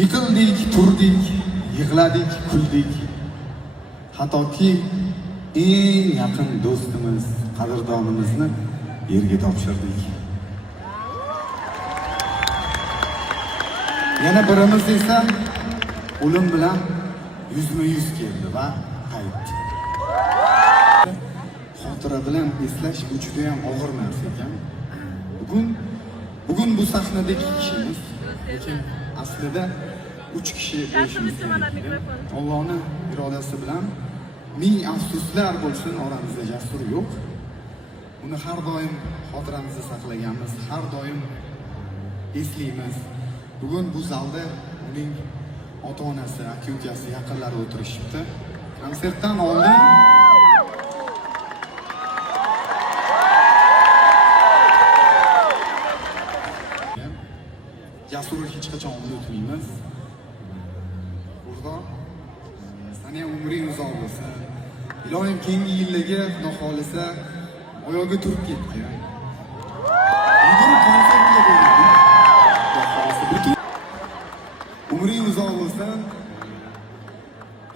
Yiqildik, turdik, yig'ladik, kuldik. Hattoki eng yaqin do'stimiz, qadrdonimizni yerga topshirdik. Yana birimiz esa o'lim bilan yuzma-yuz keldi va qaytdi. Xotira bilan eslash bu juda ham og'ir narsa ekan. Bugun bu sahnada 2 kishimiz, lekin aslida 3 kishi bo'lishimiz kerak. Allohning irodasi bilan ming afsuslar bo'lsin, oramizda Jasur yo'q. Uni har doim xotiramizda saqlaganmiz, har doim eslaymiz. Bugun bu zalda uning ota-onasi, aka-ukasi, yaqinlari o'tirishibdi. Konsertdan oldin Jasurni hech qachon unutmaymiz. Burada seni ham umring uzoq bo'lsin. Ilohim keyingi yillarga Xudo xolisa oyoqqa turib ketgan. Bugun konsertga bo'ldik. Umring uzoq bo'lsin.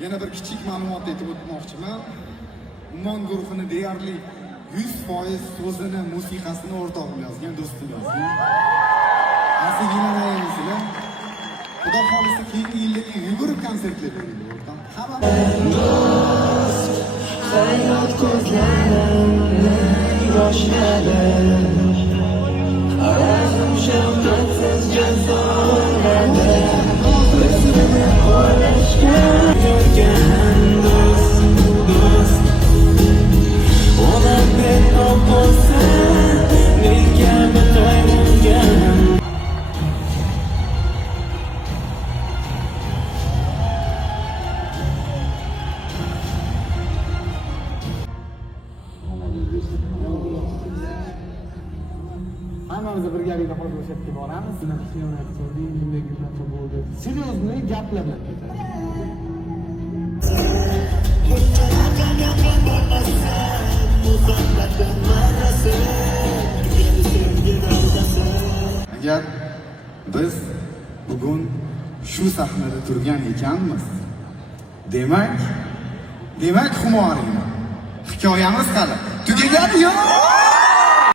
Yana bir kichik ma'lumot aytib o'tmoqchiman. Ummon guruhini deyarli 100% so'zini, musiqasini o'rtog'im yozgan, do'stim yozgan. Asliginalaymizlar. Xudo xolisa keyingi yillarga yugurib konsertlar beradi o'rtam. Hamma do'st, hayot ko'zlarimni yoshladi. Arazim shafqatsiz jazolardi. O'zini qo'llashga yurgan do'st. Odam betob bo'lsa, nega bilmayman. Hammamiz birgalikda hozir o'sha yerga boramiz. Bunaqa xiyonat qilding, bunday bunaqa bo'ldi. Seryozni gaplar bilan ketadi. Agar biz bugun shu sahnada turgan ekanmiz, demak xumoringni hikoyamiz hali tugagani yo'q.